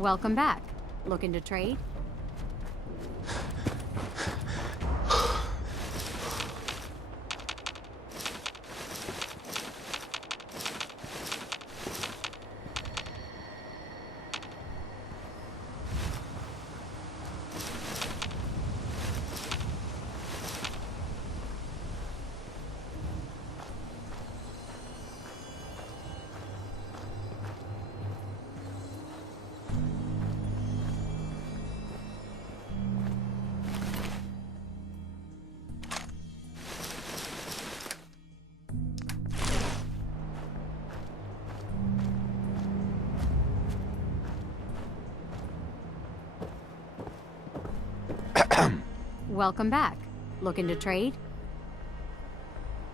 Welcome back. Looking to trade? Welcome back. Looking to trade?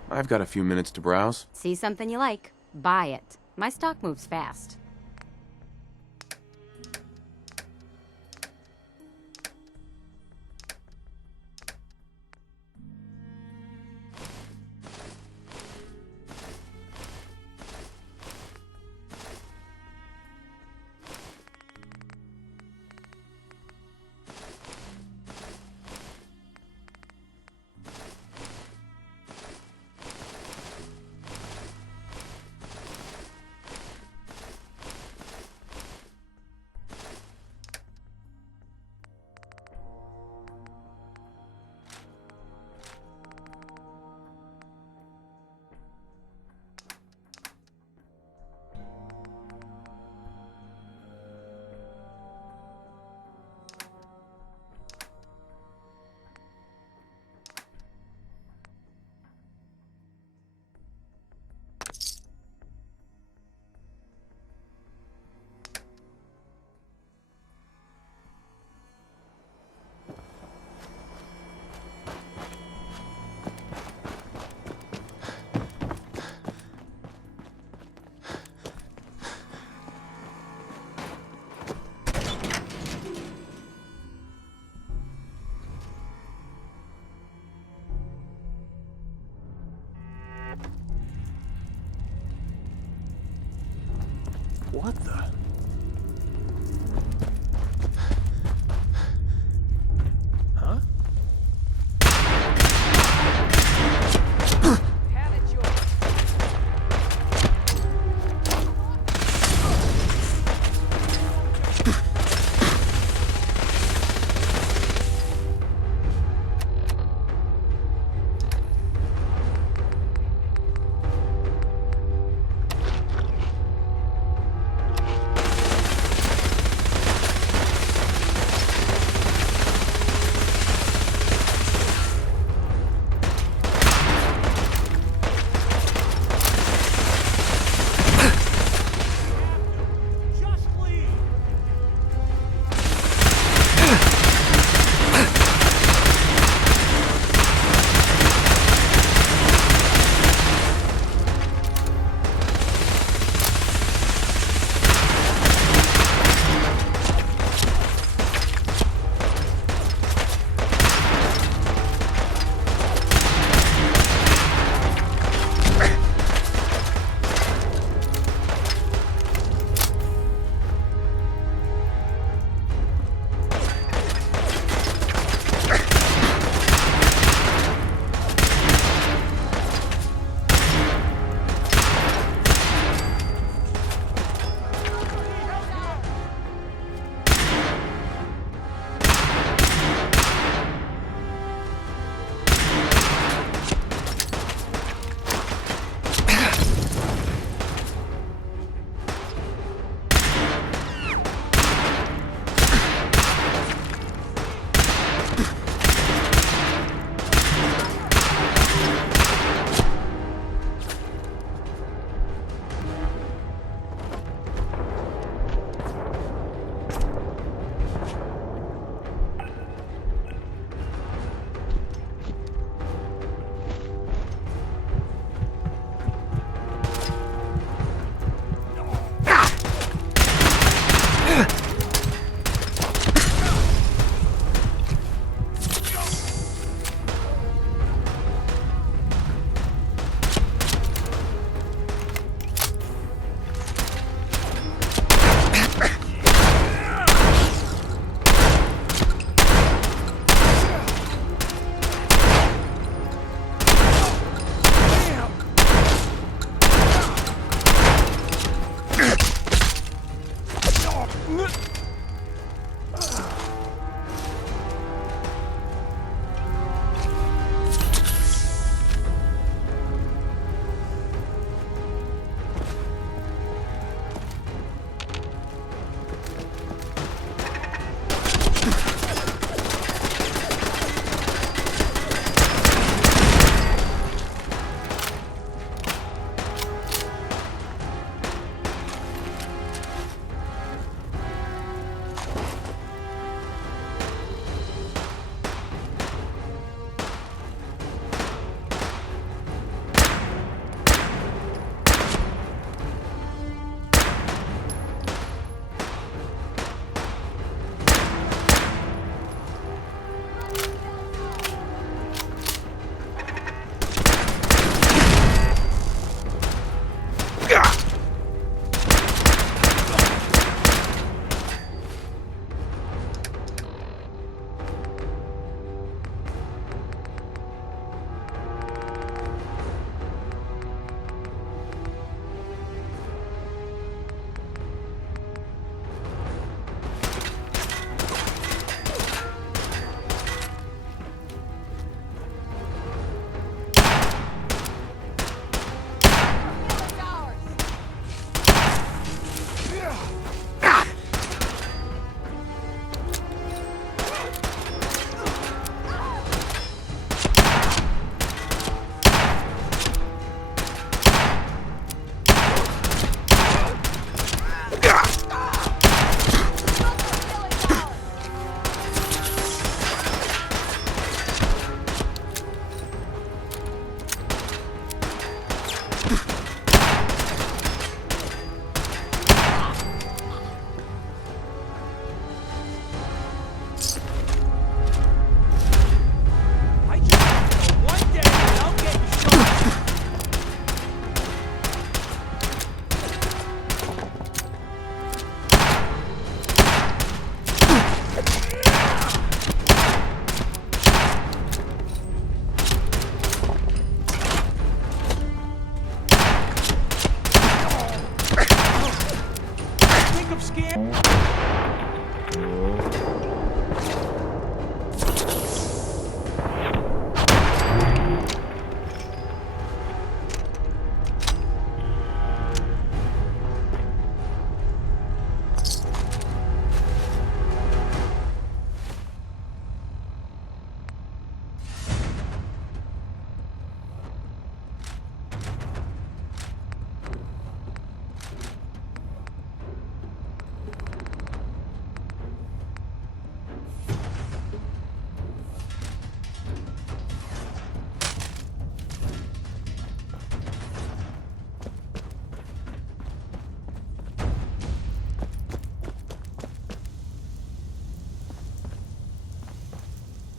I've got a few minutes to browse. See something you like, buy it. My stock moves fast.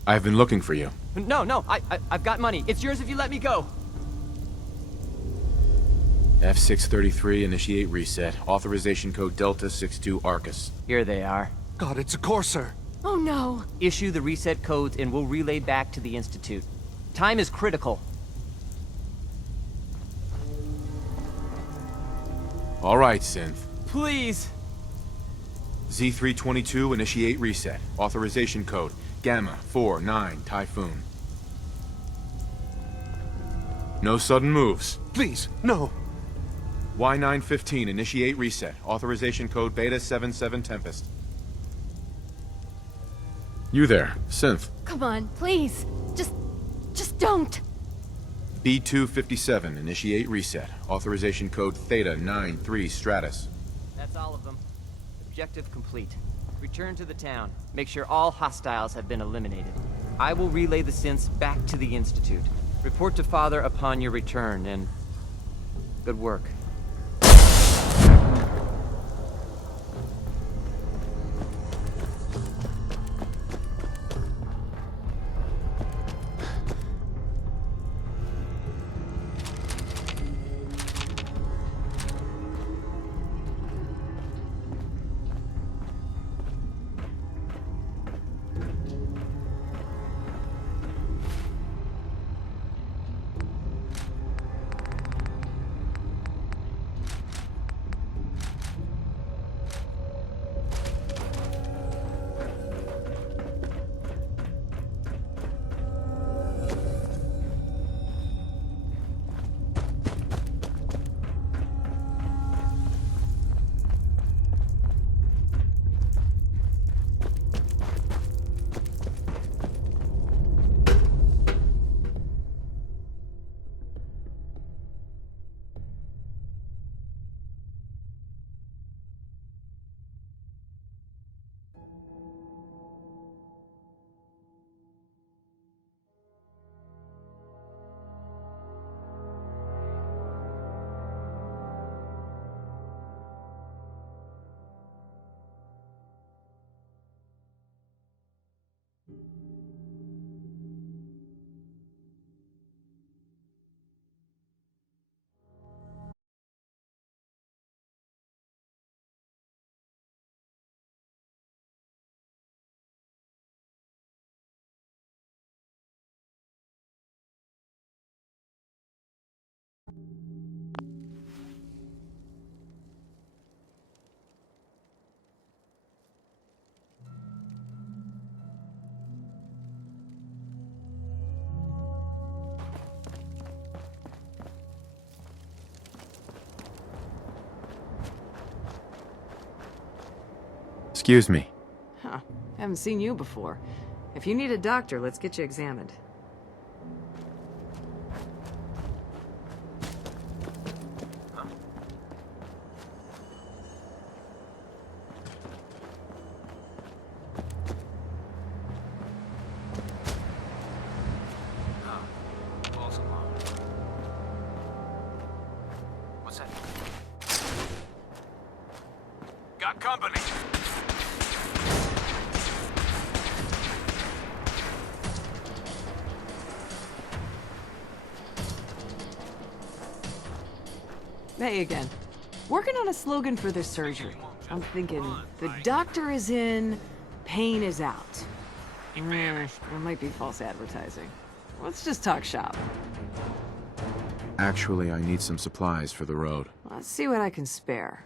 I've been looking for you. No, I've got money. It's yours if you let me go. F633, initiate reset. Authorization code Delta 62 Arcus. Here they are. God, it's a Corsair. Oh no. Issue the reset codes and we'll relay back to the Institute. Time is critical. All right, Synth. Please. Z322, initiate reset. Authorization code Gamma 49 Typhoon. No sudden moves. Please, no. Y915, initiate reset. Authorization code Beta 77 Tempest. You there, Synth. Come on, please. Just don't. B257, initiate reset. Authorization code Theta 93 Stratus. That's all of them. Objective complete. Return to the town. Make sure all hostiles have been eliminated. I will relay the synths back to the Institute. Report to Father upon your return, and good work. Excuse me. Huh. Haven't seen you before. If you need a doctor, let's get you examined. What's that? Got company. Hey again. Working on a slogan for this surgery. I'm thinking, the doctor is in, pain is out. It might be false advertising. Let's just talk shop. Actually, I need some supplies for the road. Let's see what I can spare.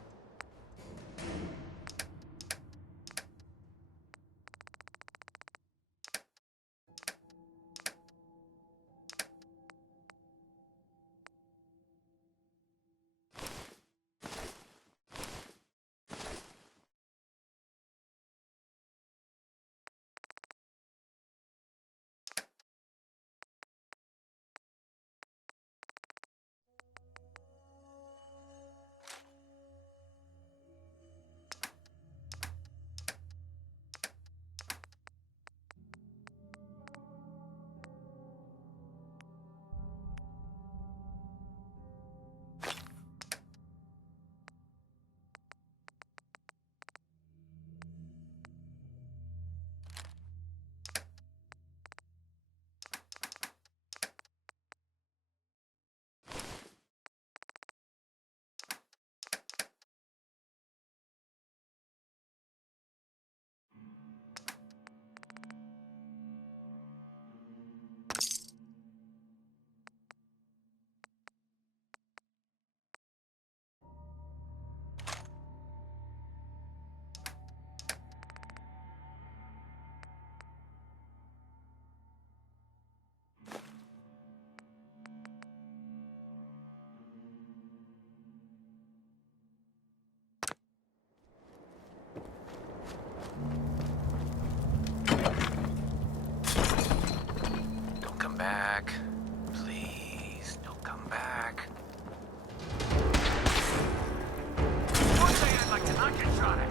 Don't come back. Please, don't come back. One thing I'd like to not get shot at.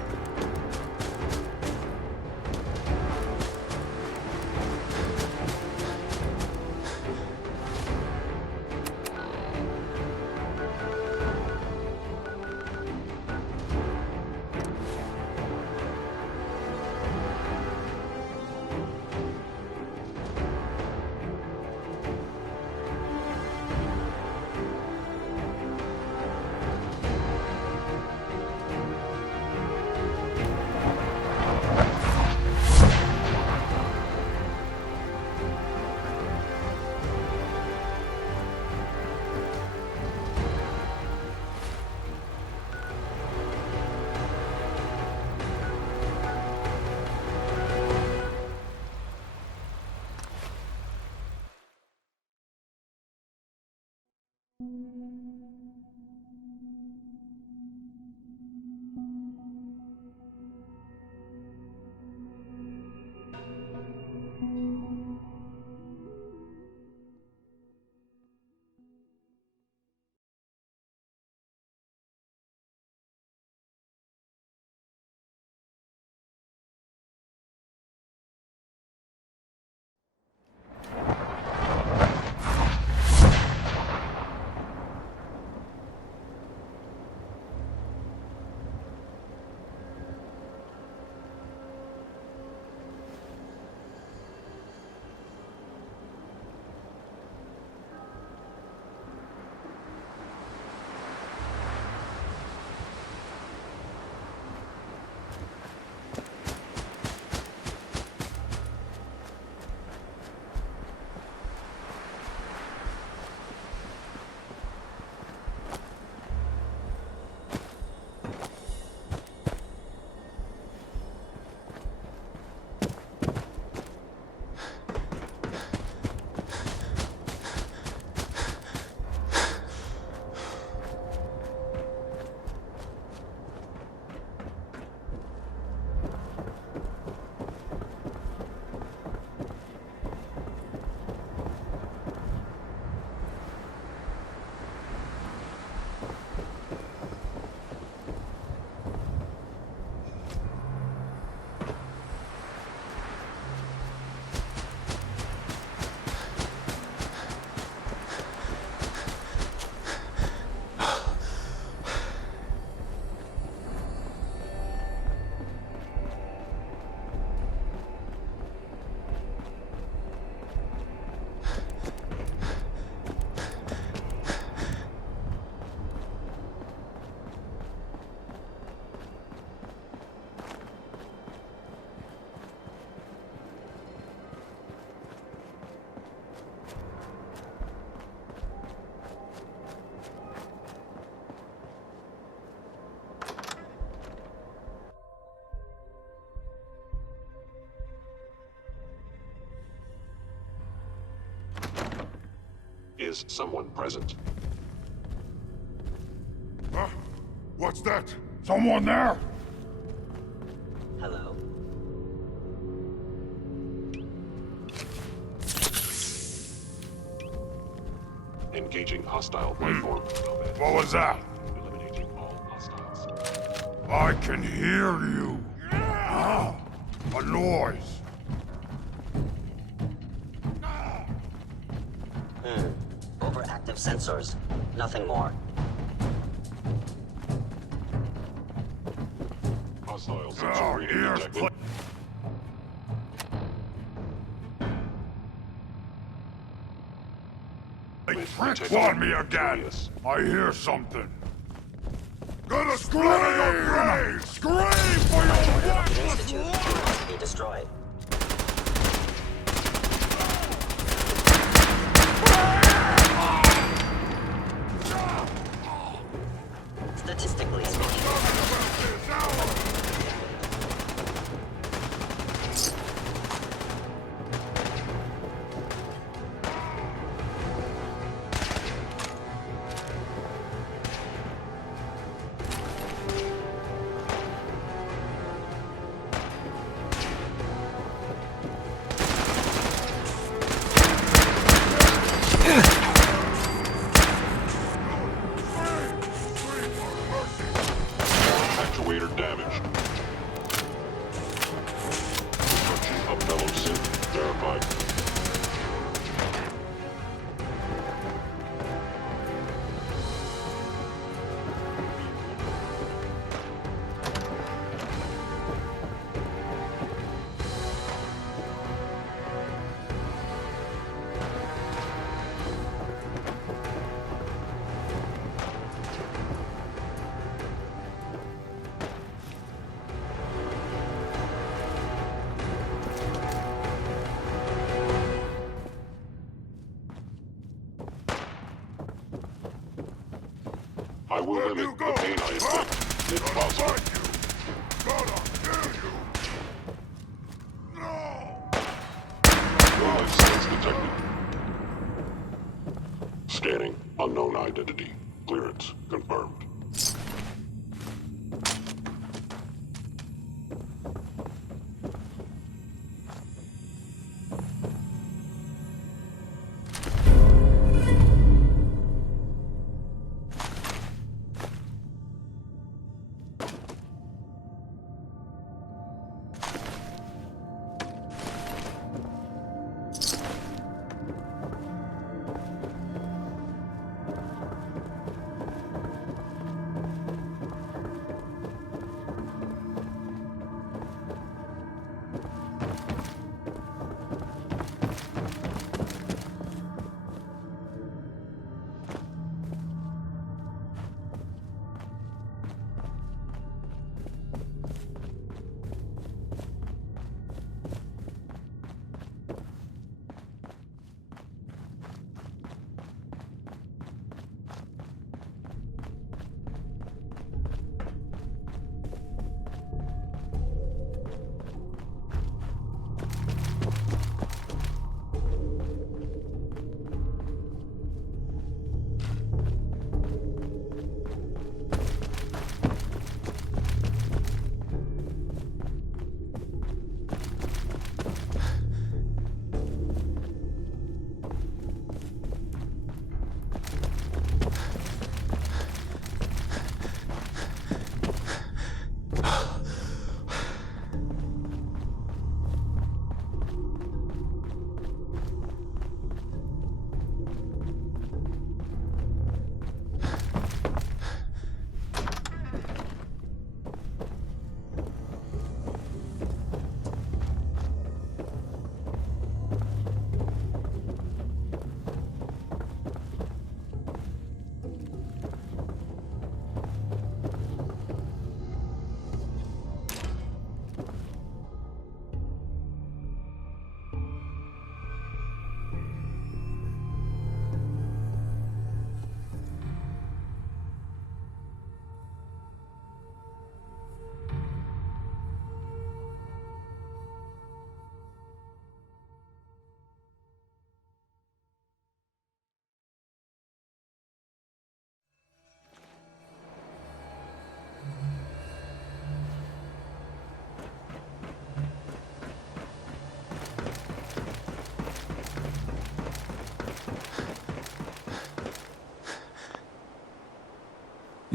Is someone present? What's that? Someone there? Hello? Engaging hostile life form. What was that? Eliminating all hostiles. I can hear you. Ah, a noise. Overactive sensors. Nothing more. Hostile sensor Oh, reading ears detected. play. They tricks on me again. I hear something. Gonna scream! Scream for your The worthless Institute life! must be destroyed. Statistically speaking, Actuator damaged. Searching a fellow synth. Verified. I will Where'd limit you the go? pain I inflict, if possible. Find you! Gotta kill you! No! No life signs detected. Scanning. Unknown identity. Clearance confirmed.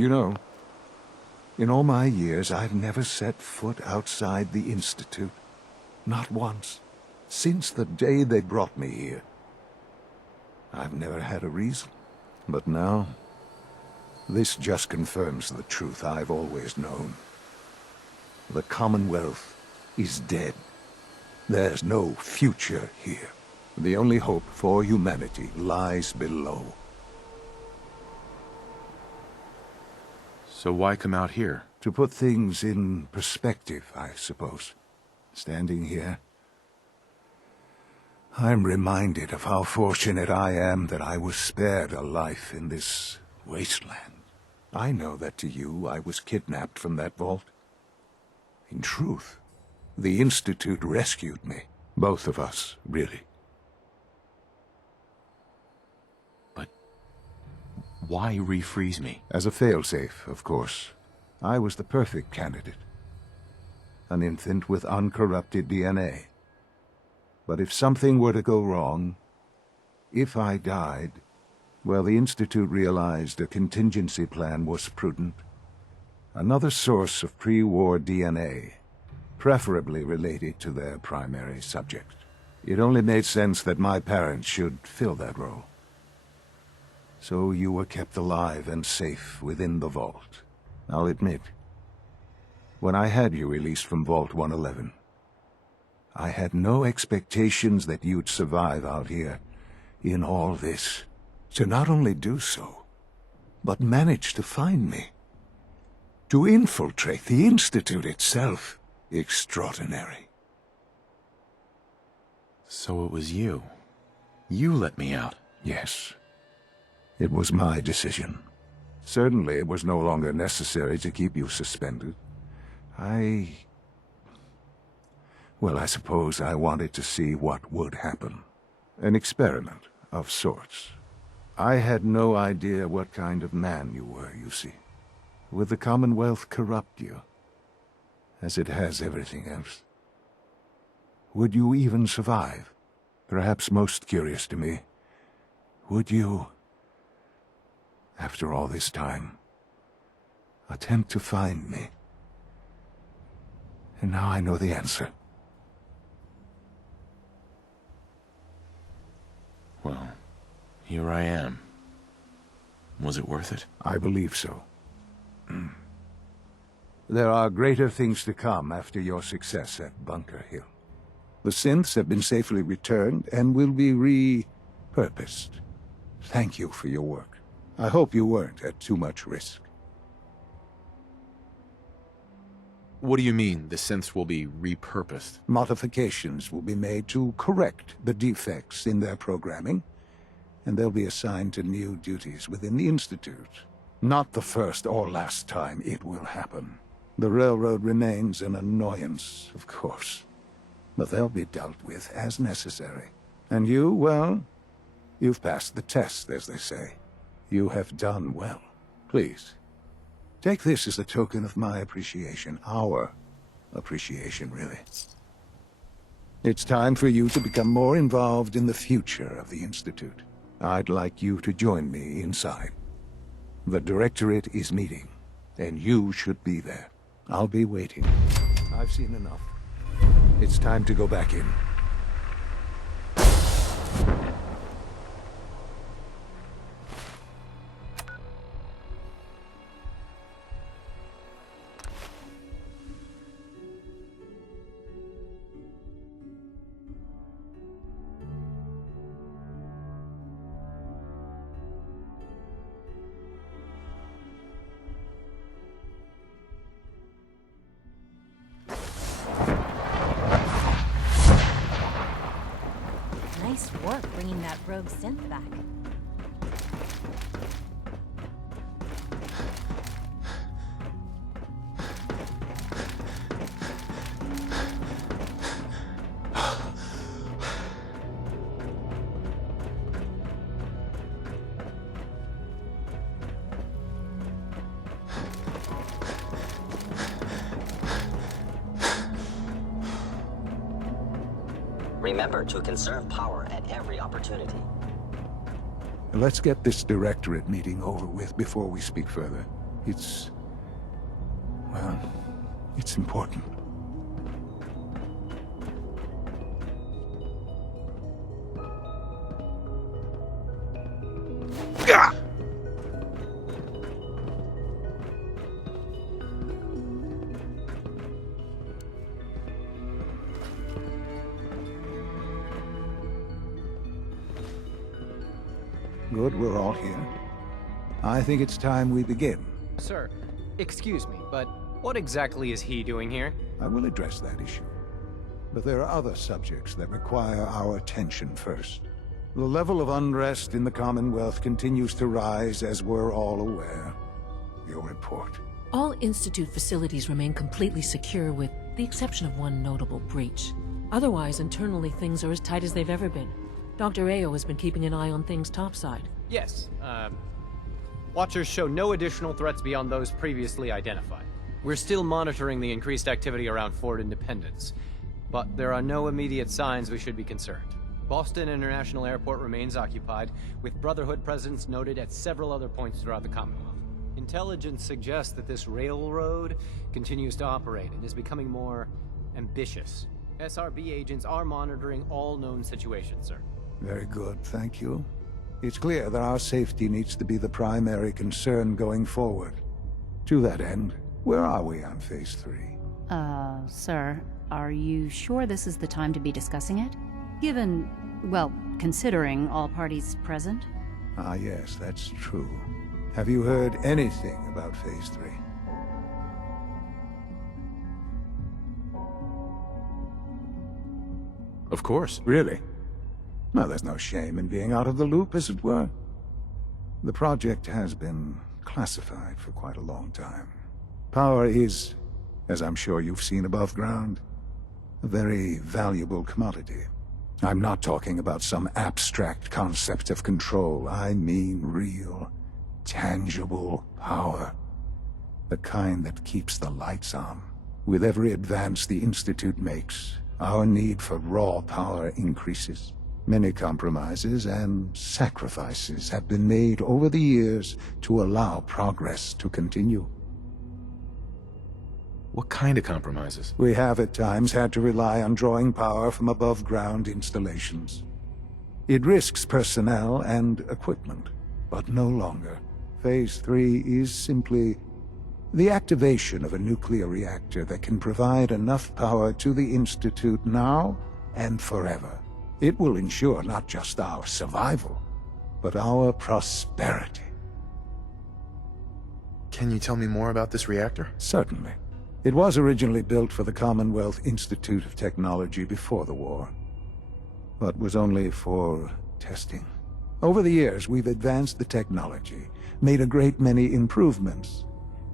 You know, in all my years, I've never set foot outside the Institute. Not once. Since the day they brought me here. I've never had a reason. But now, this just confirms the truth I've always known. The Commonwealth is dead. There's no future here. The only hope for humanity lies below. So why come out here? To put things in perspective, I suppose. Standing here, I'm reminded of how fortunate I am that I was spared a life in this wasteland. I know that to you, I was kidnapped from that vault. In truth, the Institute rescued me. Both of us, really. But why refreeze me? As a failsafe, of course. I was the perfect candidate. An infant with uncorrupted DNA. But if something were to go wrong, if I died, well, the Institute realized a contingency plan was prudent. Another source of pre-war DNA, preferably related to their primary subject. It only made sense that my parents should fill that role. So you were kept alive and safe within the vault. I'll admit, when I had you released from Vault 111, I had no expectations that you'd survive out here in all this. To not only do so, but manage to find me. To infiltrate the Institute itself. Extraordinary. So it was you. You let me out. Yes. It was my decision. Certainly it was no longer necessary to keep you suspended. Well, I suppose I wanted to see what would happen. An experiment of sorts. I had no idea what kind of man you were, you see. Would the Commonwealth corrupt you? As it has everything else. Would you even survive? Perhaps most curious to me, would you, after all this time, attempt to find me? And now I know the answer. Well, here I am. Was it worth it? I believe so. There are greater things to come after your success at Bunker Hill. The synths have been safely returned and will be repurposed. Thank you for your work. I hope you weren't at too much risk. What do you mean, the synths will be repurposed? Modifications will be made to correct the defects in their programming, and they'll be assigned to new duties within the Institute. Not the first or last time it will happen. The Railroad remains an annoyance, of course, but they'll be dealt with as necessary. And you, well, you've passed the test, as they say. You have done well. Please, take this as a token of my appreciation. Our appreciation, really. It's time for you to become more involved in the future of the Institute. I'd like you to join me inside. The Directorate is meeting, and you should be there. I'll be waiting. I've seen enough. It's time to go back in. Nice work bringing that rogue synth back. Remember to conserve power at every opportunity. Let's get this Directorate meeting over with before we speak further. Well, it's important. Good, we're all here. I think it's time we begin. Sir, excuse me, but what exactly is he doing here? I will address that issue. But there are other subjects that require our attention first. The level of unrest in the Commonwealth continues to rise, as we're all aware. Your report. All Institute facilities remain completely secure with the exception of one notable breach. Otherwise, internally things are as tight as they've ever been. Dr. Ayo has been keeping an eye on things topside. Yes, Watchers show no additional threats beyond those previously identified. We're still monitoring the increased activity around Fort Independence, but there are no immediate signs we should be concerned. Boston International Airport remains occupied, with Brotherhood presence noted at several other points throughout the Commonwealth. Intelligence suggests that this railroad continues to operate and is becoming more ambitious. SRB agents are monitoring all known situations, sir. Very good, thank you. It's clear that our safety needs to be the primary concern going forward. To that end, where are we on Phase 3? Sir, are you sure this is the time to be discussing it? Given, well, considering all parties present? Ah, yes, that's true. Have you heard anything about Phase 3? Of course. Really? Well, there's no shame in being out of the loop, as it were. The project has been classified for quite a long time. Power is, as I'm sure you've seen above ground, a very valuable commodity. I'm not talking about some abstract concept of control. I mean real, tangible power. The kind that keeps the lights on. With every advance the Institute makes, our need for raw power increases. Many compromises and sacrifices have been made over the years to allow progress to continue. What kind of compromises? We have at times had to rely on drawing power from above-ground installations. It risks personnel and equipment, but no longer. Phase 3 is simply the activation of a nuclear reactor that can provide enough power to the Institute now and forever. It will ensure not just our survival, but our prosperity. Can you tell me more about this reactor? Certainly. It was originally built for the Commonwealth Institute of Technology before the war, but was only for testing. Over the years, we've advanced the technology, made a great many improvements,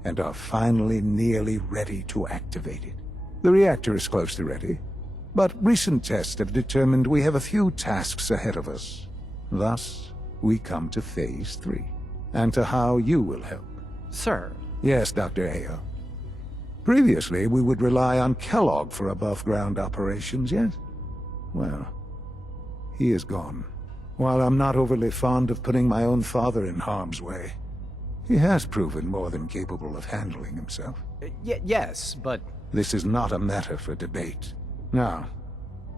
and are finally nearly ready to activate it. The reactor is close to ready, but recent tests have determined we have a few tasks ahead of us. Thus, we come to Phase 3, and to how you will help. Sir. Yes, Dr. Ayo. Previously, we would rely on Kellogg for above-ground operations, yes? Well, he is gone. While I'm not overly fond of putting my own father in harm's way, he has proven more than capable of handling himself. Yes, but... This is not a matter for debate. Now,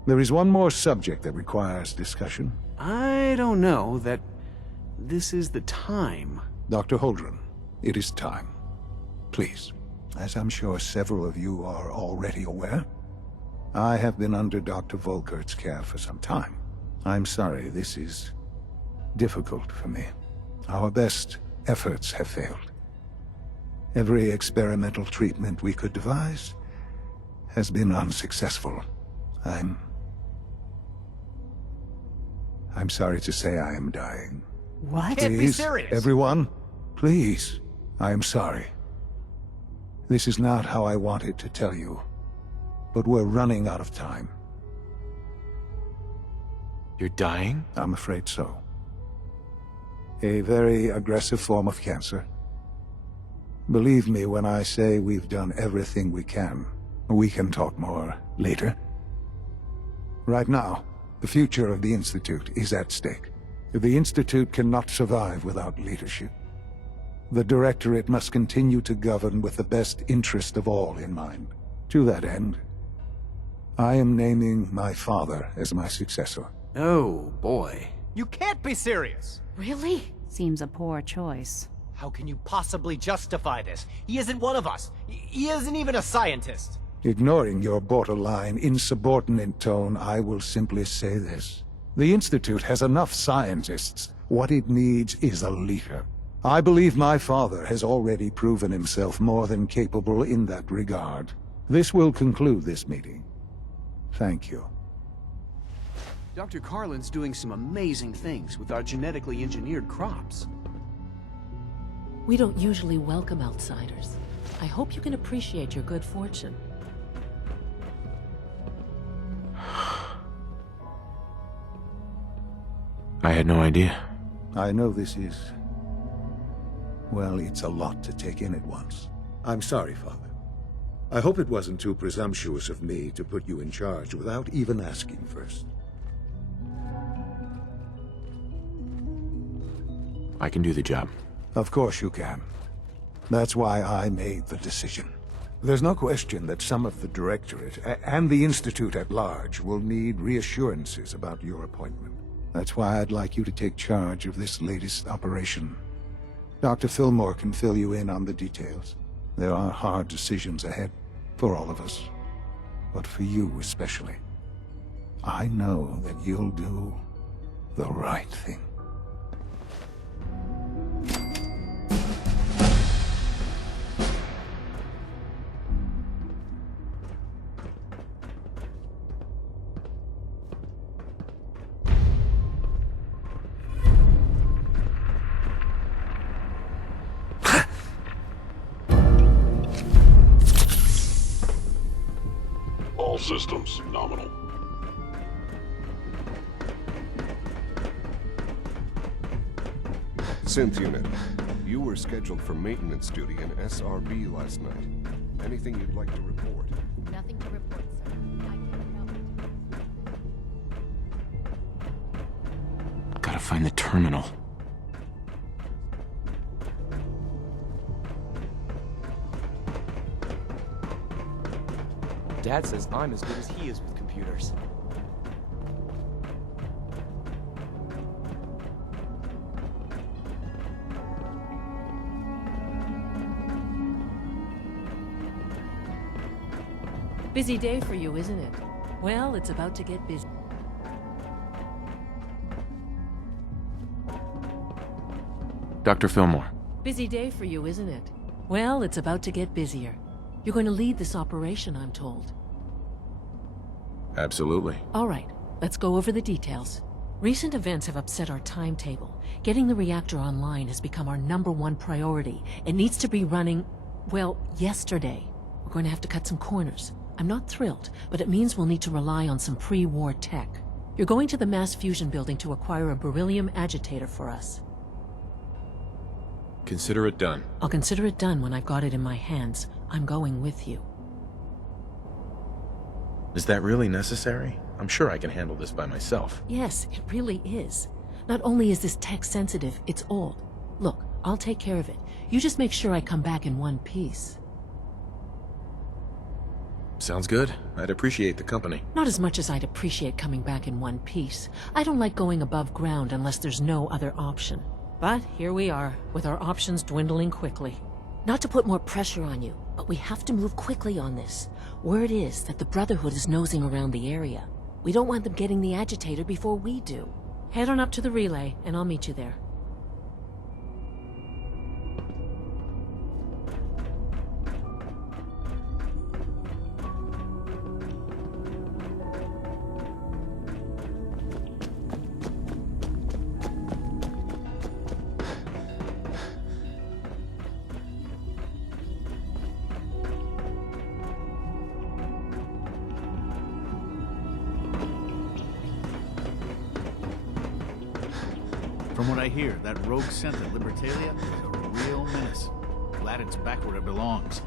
there is one more subject that requires discussion. I don't know that this is the time. Dr. Holdren, it is time. Please, as I'm sure several of you are already aware, I have been under Dr. Volkert's care for some time. I'm sorry, this is difficult for me. Our best efforts have failed. Every experimental treatment we could devise has been unsuccessful. I'm sorry to say I am dying. What? Can't be Please, serious. everyone, please. I am sorry. This is not how I wanted to tell you, but we're running out of time. You're dying? I'm afraid so. A very aggressive form of cancer. Believe me when I say we've done everything we can. We can talk more later. Right now, the future of the Institute is at stake. The Institute cannot survive without leadership. The Directorate must continue to govern with the best interest of all in mind. To that end, I am naming my father as my successor. Oh, boy. You can't be serious! Really? Seems a poor choice. How can you possibly justify this? He isn't one of us. He isn't even a scientist. Ignoring your borderline, insubordinate tone, I will simply say this. The Institute has enough scientists. What it needs is a leader. I believe my father has already proven himself more than capable in that regard. This will conclude this meeting. Thank you. Dr. Carlin's doing some amazing things with our genetically engineered crops. We don't usually welcome outsiders. I hope you can appreciate your good fortune. I had no idea. I know this is... well, it's a lot to take in at once. I'm sorry, Father. I hope it wasn't too presumptuous of me to put you in charge without even asking first. I can do the job. Of course you can. That's why I made the decision. There's no question that some of the Directorate and the Institute at large will need reassurances about your appointment. That's why I'd like you to take charge of this latest operation. Dr. Fillmore can fill you in on the details. There are hard decisions ahead for all of us, but for you especially. I know that you'll do the right thing. All systems nominal. Synth unit, you were scheduled for maintenance duty in SRB last night. Anything you'd like to report? Nothing to report, sir. Gotta find the terminal. Dad says I'm as good as he is with computers. Busy day for you, isn't it? Well, it's about to get busy. Dr. Fillmore. Busy day for you, isn't it? Well, it's about to get busier. You're going to lead this operation, I'm told. Absolutely. All right, let's go over the details. Recent events have upset our timetable. Getting the reactor online has become our #1 priority. It needs to be running, well, yesterday. We're going to have to cut some corners. I'm not thrilled, but it means we'll need to rely on some pre-war tech. You're going to the mass fusion building to acquire a beryllium agitator for us. Consider it done. I'll consider it done when I've got it in my hands. I'm going with you. Is that really necessary? I'm sure I can handle this by myself. Yes, it really is. Not only is this tech sensitive, it's old. Look, I'll take care of it. You just make sure I come back in one piece. Sounds good. I'd appreciate the company. Not as much as I'd appreciate coming back in one piece. I don't like going above ground unless there's no other option. But here we are, with our options dwindling quickly. Not to put more pressure on you, but we have to move quickly on this. Word is that the Brotherhood is nosing around the area. We don't want them getting the agitator before we do. Head on up to the relay, and I'll meet you there. From what I hear, that rogue scent at Libertalia is a real menace. Glad it's back where it belongs.